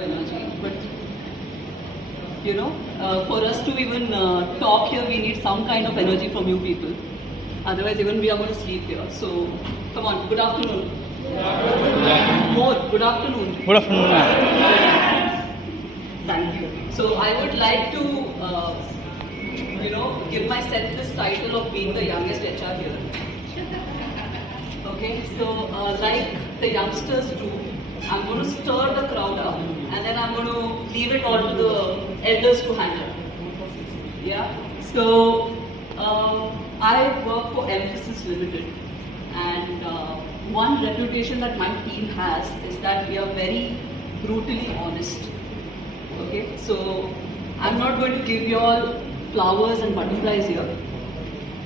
energy, but for us to even talk here, we need some kind of energy from you people. Otherwise, even we are going to sleep here. So, come on. Good afternoon. More. Good afternoon. Good afternoon, ma'am. Thank you. So, I would like to, give myself this title of being the youngest HR here. Okay. So, like the youngsters do, I'm going to stir the crowd up, and then I'm going to leave it all to the elders to handle. Yeah. So, I work for Mphasis Limited, and one reputation that my team has is that we are very brutally honest. Okay. So, I'm not going to give you all flowers and butterflies here.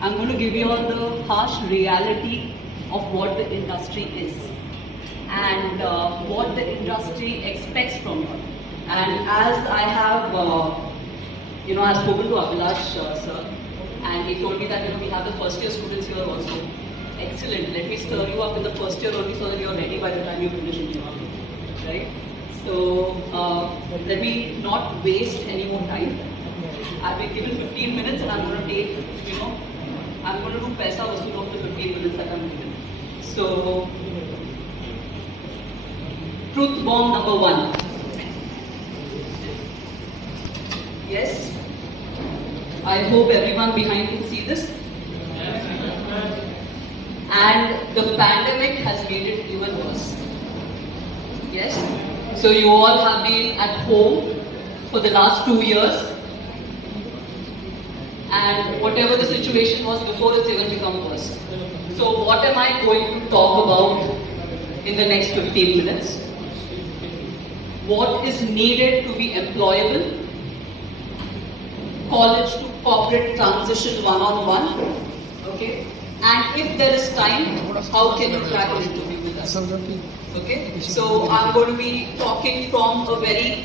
I'm going to give you all the harsh reality of what the industry is and what the industry expects from you. And as I have, I've spoken to Abhilash sir, and he told me that we have the first year students here also. Excellent. Let me stir you up in the first year only so that you're ready by the time you finish in Europe. Right? So let me not waste any more time. I've been given 15 minutes and I'm going to take, I'm going to do paisa vasool of the 15 minutes that I'm given. So, truth bomb number 1. Yes? I hope everyone behind can see this. And the pandemic has made it even worse. Yes? So you all have been at home for the last 2 years. And whatever the situation was before, it's even become worse. So what am I going to talk about in the next 15 minutes? What is needed to be employable? College to corporate transition one-on-one. Okay? And if there is time, how can you crack an interview with us? Okay? So I'm going to be talking from a very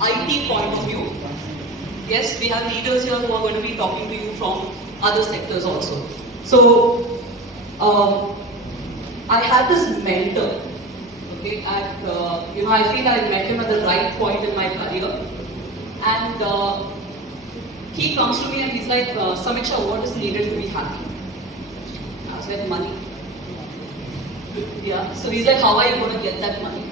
IT point of view. Yes, we have leaders here who are going to be talking to you from other sectors also. So, I had this mentor, okay, I feel I met him at the right point in my career, and he comes to me and he's like, Samiksha, what is needed to be happy? I was like, money. Yeah, so he's like, how are you going to get that money?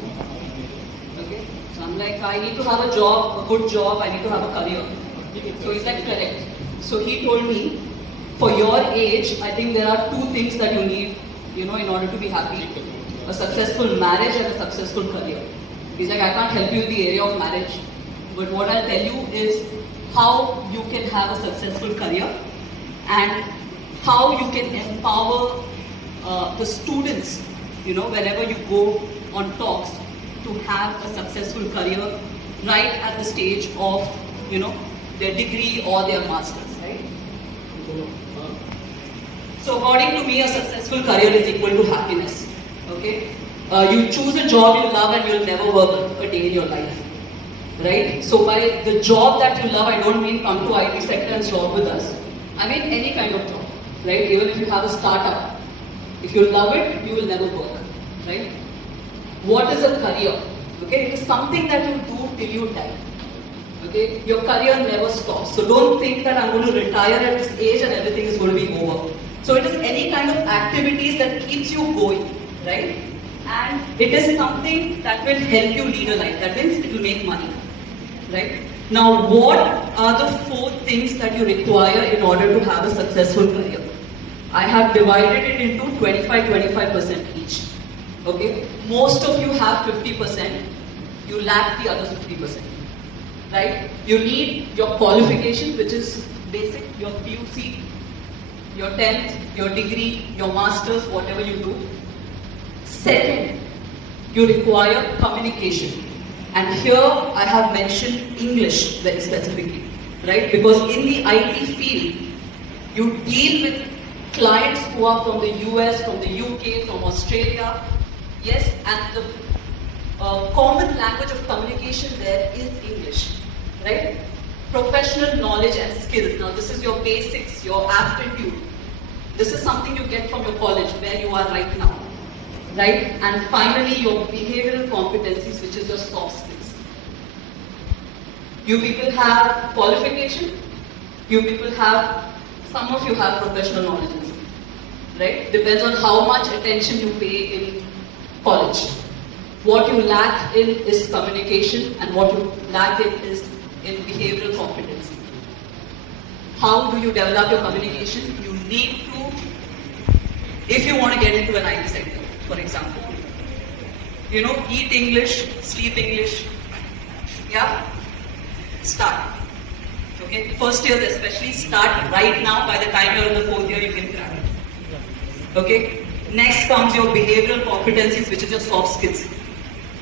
Okay, so I'm like, I need to have a job, a good job, I need to have a career. So he's like, correct. So he told me, for your age, I think there are 2 things that you need, in order to be happy. A successful marriage and a successful career. He's like, I can't help you in the area of marriage, but what I'll tell you is how you can have a successful career and how you can empower the students, whenever you go on talks, to have a successful career right at the stage of, their degree or their masters, right? So according to me, a successful career is equal to happiness. Okay? You choose a job you love and you'll never work a day in your life. Right? So by the job that you love, I don't mean come to IT sector and job with us. I mean any kind of job. Right? Even if you have a startup, if you love it, you will never work. Right? What is a career? Okay? It is something that you do till you die. Okay? Your career never stops. So don't think that I'm going to retire at this age and everything is going to be over. So it is any kind of activities that keeps you going, right? And it is something that will help you lead a life. That means it will make money, right? Now, what are the 4 things that you require in order to have a successful career? I have divided it into 25% each. Okay? Most of you have 50%. You lack the other 50%. Right? You need your qualification, which is basic, your PUC, your 10th, your degree, your masters, whatever you do. Second, you require communication. And here I have mentioned English very specifically, right? Because in the IT field, you deal with clients who are from the US, from the UK, from Australia. Yes, and the common language of communication there is English, right? Professional knowledge and skills. Now this is your basics, your aptitude. This is something you get from your college, where you are right now, right? And finally, your behavioral competencies, which is your soft skills. You people have qualification, you people have, some of you have professional knowledge, right? Depends on how much attention you pay in college. What you lack in is communication, and what you lack in is in behavioral competency. How do you develop your communication? You need to, if you want to get into an IT sector, for example, eat English, sleep English, yeah? Start. Okay? First years especially, start right now. By the time you're in the fourth year, you can crack it. Okay? Next comes your behavioral competencies, which is your soft skills.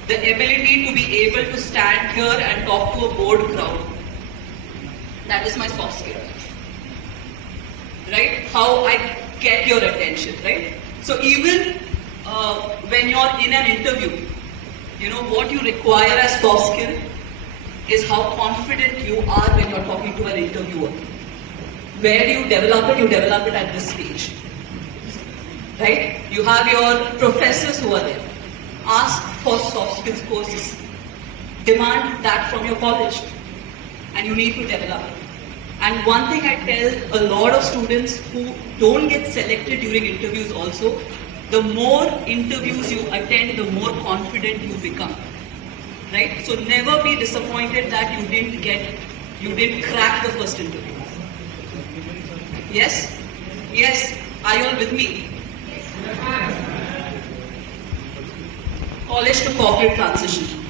The ability to be able to stand here and talk to a bored crowd. That is my soft skill. Right? How I get your attention, right? So even when you're in an interview, what you require as soft skill is how confident you are when you're talking to an interviewer. Where do you develop it? You develop it at this stage. Right? You have your professors who are there. Ask for soft skills courses. Demand that from your college. And you need to develop it. And one thing I tell a lot of students who don't get selected during interviews also, the more interviews you attend, the more confident you become. Right? So never be disappointed that you didn't crack the first interview. Yes? Yes? Are you all with me? College to corporate transition.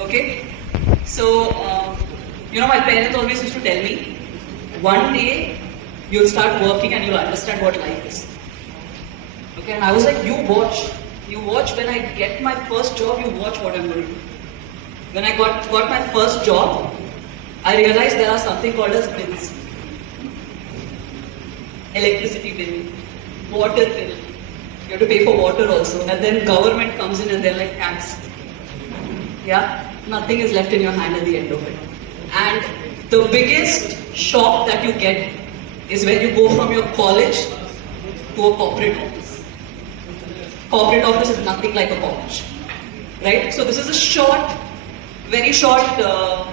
Okay? So, my parents always used to tell me, one day you'll start working and you'll understand what life is. Okay? And I was like, you watch. You watch when I get my first job, you watch what I'm going to do. When I got my first job, I realized there are something called as bills. Electricity bill, water bill. You have to pay for water also. And then government comes in and they're like tax. Yeah? Nothing is left in your hand at the end of it. And the biggest shock that you get is when you go from your college to a corporate office. Corporate office is nothing like a college, right? So this is a very short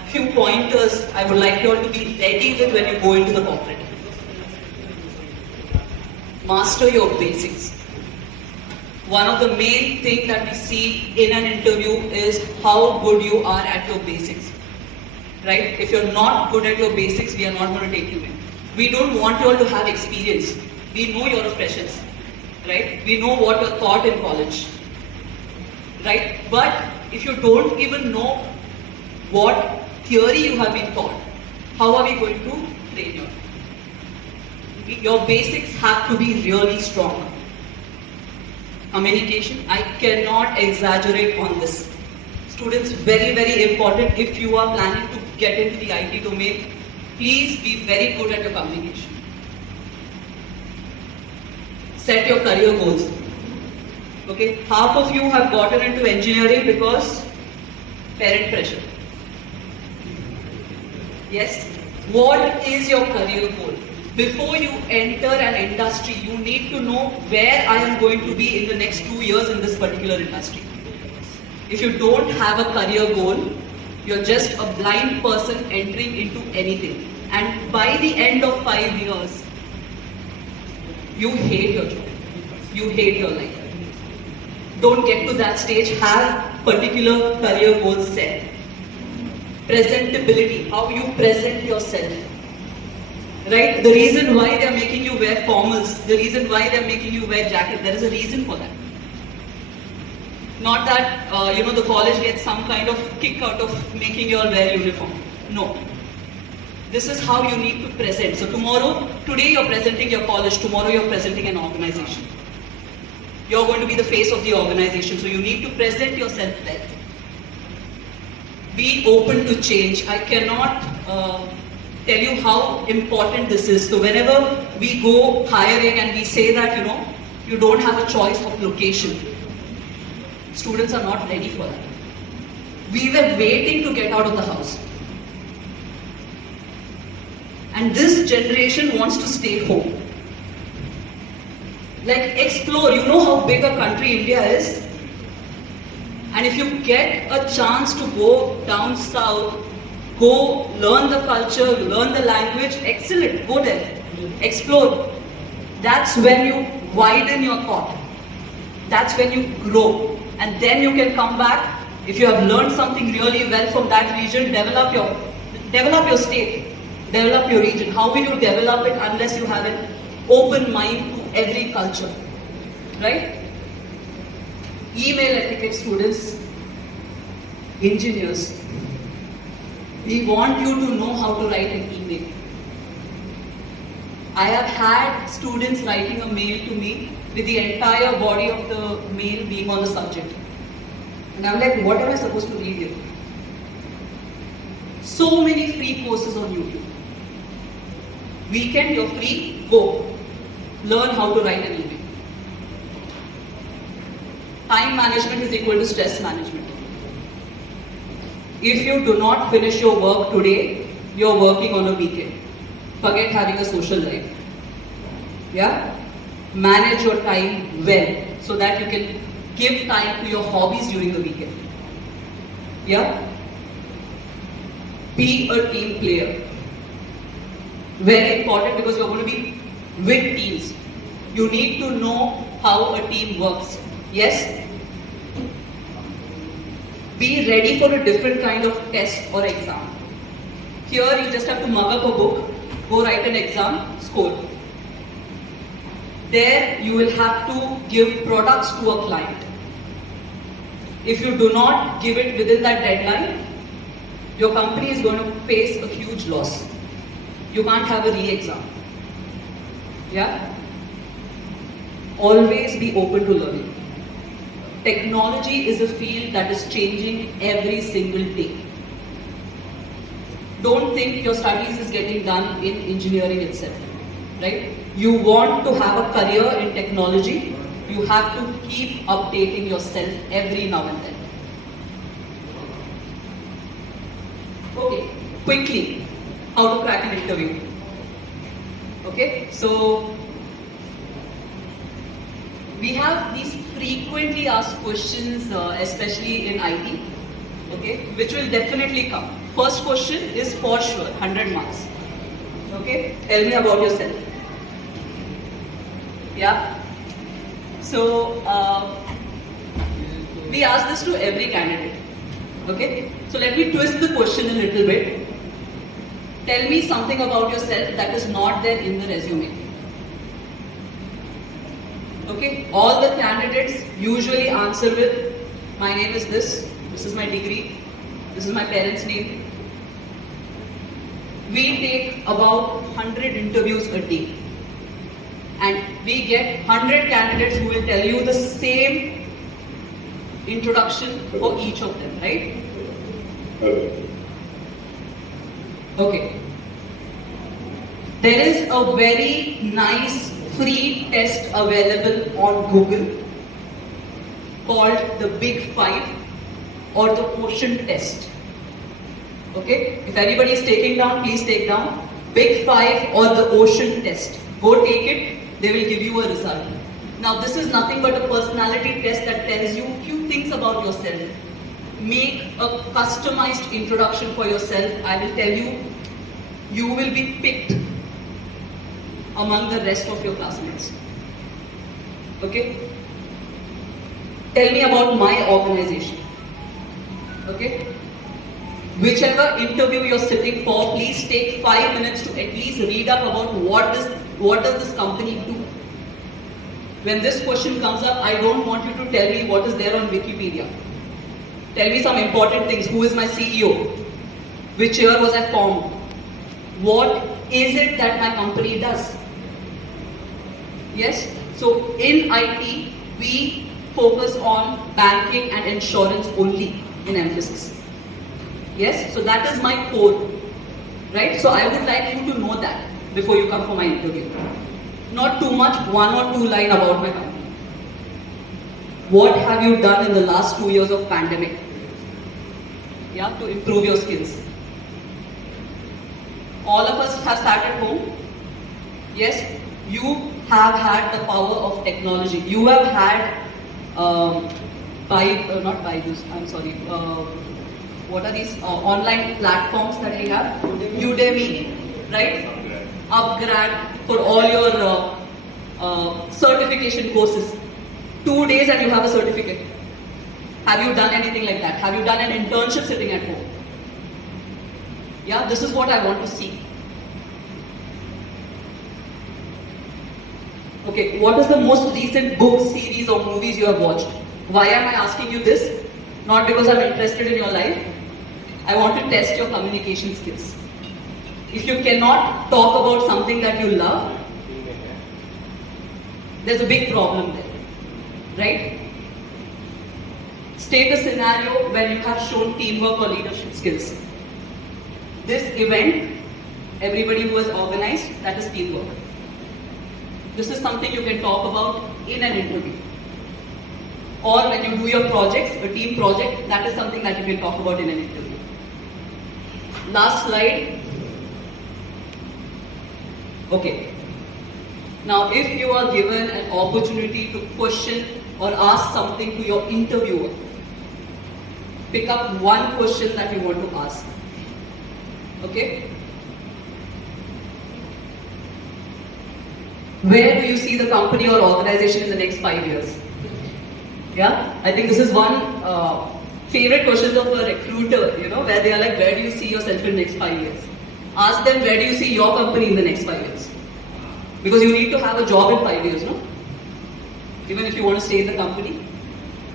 few pointers I would like you all to be ready with when you go into the corporate. Master your basics. One of the main things that we see in an interview is how good you are at your basics, right? If you're not good at your basics, we are not going to take you in. We don't want you all to have experience. We know you're a freshers. Right? We know what you're taught in college, right? But if you don't even know what theory you have been taught, how are we going to train you? Your basics have to be really strong. Communication, I cannot exaggerate on this. Students, very, very important. If you are planning to get into the IT domain, please be very good at your communication. Set your career goals. Okay, half of you have gotten into engineering because parent pressure. Yes? What is your career goal? Before you enter an industry, you need to know where I am going to be in the next 2 years in this particular industry. If you don't have a career goal, you're just a blind person entering into anything. And by the end of 5 years, you hate your job. You hate your life. Don't get to that stage. Have particular career goals set. Presentability, how you present yourself. Right? The reason why they are making you wear formals, the reason why they are making you wear jacket, there is a reason for that. Not that, the college gets some kind of kick out of making you all wear uniform. No. This is how you need to present. So today you're presenting your college, tomorrow you're presenting an organization. You're going to be the face of the organization, so you need to present yourself well. Be open to change. I cannot tell you how important this is. So whenever we go hiring and we say that, you don't have a choice of location, students are not ready for that. We were waiting to get out of the house. And this generation wants to stay home. Like, explore. You know how big a country India is? And if you get a chance to go down south, Go learn the culture, learn the language, excellent, go there, explore. That's when you widen your thought. That's when you grow. And then you can come back, if you have learned something really well from that region, develop your state, develop your region. How will you develop it unless you have an open mind to every culture, right? Email etiquette students, engineers, we want you to know how to write an email. I have had students writing a mail to me with the entire body of the mail being on the subject. And I'm like, what am I supposed to read here? So many free courses on YouTube. Weekend, you're free, go. Learn how to write an email. Time management is equal to stress management. If you do not finish your work today, you're working on a weekend. Forget having a social life. Yeah? Manage your time well so that you can give time to your hobbies during the weekend. Yeah? Be a team player. Very important because you're going to be with teams. You need to know how a team works. Yes? Be ready for a different kind of test or exam. Here you just have to mug up a book, go write an exam, score. There you will have to give products to a client. If you do not give it within that deadline, your company is going to face a huge loss. You can't have a re-exam. Yeah? Always be open to learning. Technology is a field that is changing every single day. Don't think your studies is getting done in engineering itself, right? You want to have a career in technology, you have to keep updating yourself every now and then. Okay, quickly, how to crack an interview. Okay, so we have these frequently asked questions, especially in IT, okay, which will definitely come. First question is for sure, 100 marks. Okay, tell me about yourself. Yeah. So, we ask this to every candidate. Okay, so let me twist the question a little bit. Tell me something about yourself that is not there in the resume. Okay, all the candidates usually answer with, my name is this is my degree, this is my parents' name. We take about 100 interviews a day. And we get 100 candidates who will tell you the same introduction for each of them, right? Okay. There is a very nice free test available on Google called the Big Five or the Ocean Test. Okay? If anybody is taking down, please take down Big Five or the Ocean Test. Go take it, they will give you a result. Now this is nothing but a personality test that tells you a few things about yourself. Make a customized introduction for yourself. I will tell you, you will be picked among the rest of your classmates. Okay? Tell me about my organization. Okay? Whichever interview you're sitting for, please take 5 minutes to at least read up about what does this company do. When this question comes up, I don't want you to tell me what is there on Wikipedia. Tell me some important things. Who is my CEO? Which year was I formed? What is it that my company does? Yes? So in IT, we focus on banking and insurance only in Mphasis. Yes? So that is my core. Right? So I would like you to know that before you come for my interview. Not too much, 1 or 2 lines about my company. What have you done in the last 2 years of pandemic? Yeah, to improve your skills. All of us have sat at home. Yes, you have had the power of technology. You have had, what are these online platforms that we have? Udemy, right? Upgrad for all your certification courses. 2 days and you have a certificate. Have you done anything like that? Have you done an internship sitting at home? Yeah, this is what I want to see. Okay, what is the most recent book, series or movies you have watched? Why am I asking you this? Not because I'm interested in your life. I want to test your communication skills. If you cannot talk about something that you love, there's a big problem there, right? State a scenario where you have shown teamwork or leadership skills. This event, everybody who was organized, that is teamwork. This is something you can talk about in an interview. Or when you do your projects, a team project, that is something that you can talk about in an interview. Last slide. Okay. Now, if you are given an opportunity to question or ask something to your interviewer, pick up one question that you want to ask. Okay? Where do you see the company or organization in the next 5 years? Yeah? I think this is one favorite question of a recruiter, where they are like, where do you see yourself in the next 5 years? Ask them, where do you see your company in the next 5 years? Because you need to have a job in 5 years, no? Even if you want to stay in the company.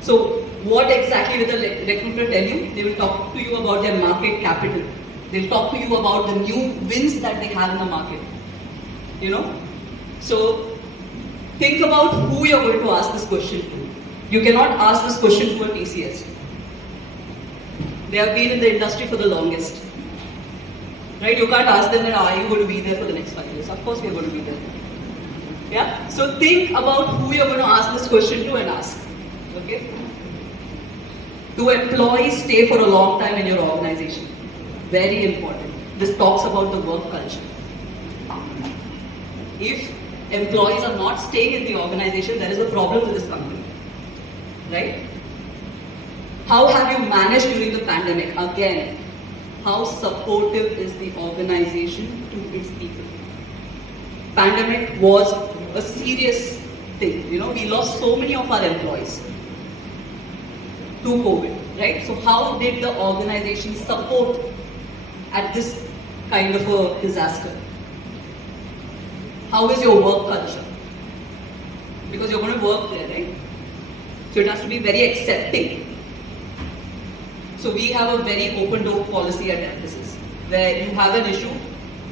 So, what exactly will the recruiter tell you? They will talk to you about their market capital. They'll talk to you about the new wins that they have in the market. So, think about who you're going to ask this question to. You cannot ask this question to a TCS. They have been in the industry for the longest. Right? You can't ask them that, are you going to be there for the next 5 years? Of course we are going to be there. Yeah? So think about who you're going to ask this question to and ask. Okay? Do employees stay for a long time in your organization? Very important. This talks about the work culture. If employees are not staying in the organization, there is a problem with this company. Right? How have you managed during the pandemic? Again, how supportive is the organization to its people? Pandemic was a serious thing. We lost so many of our employees to COVID, right? So how did the organization support at this kind of a disaster? How is your work culture? Because you're going to work there, right? So it has to be very accepting. So we have a very open door policy at Mphasis, where you have an issue,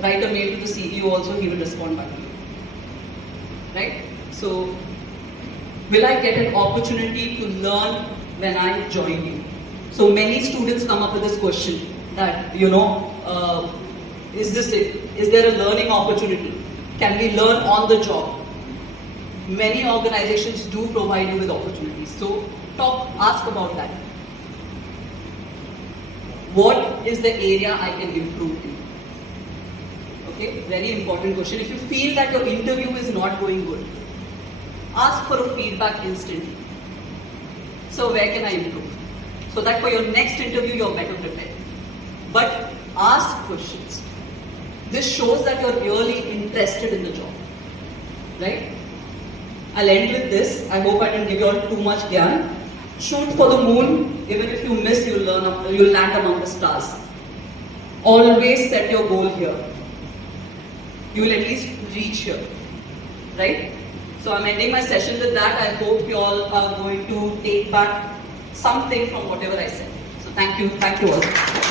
write a mail to the CEO also, he will respond back to you. Right? So, will I get an opportunity to learn when I join you? So many students come up with this question that, is this it? Is there a learning opportunity? Can we learn on the job? Many organizations do provide you with opportunities. So ask about that. What is the area I can improve in? Okay, very important question. If you feel that your interview is not going good, ask for a feedback instantly. So where can I improve? So that for your next interview you're better prepared. But ask questions. This shows that you're really interested in the job. Right? I'll end with this. I hope I didn't give you all too much gyan. Shoot for the moon. Even if you miss, you'll land among the stars. Always set your goal here. You will at least reach here. Right? So I'm ending my session with that. I hope you all are going to take back something from whatever I said. So thank you. Thank you all.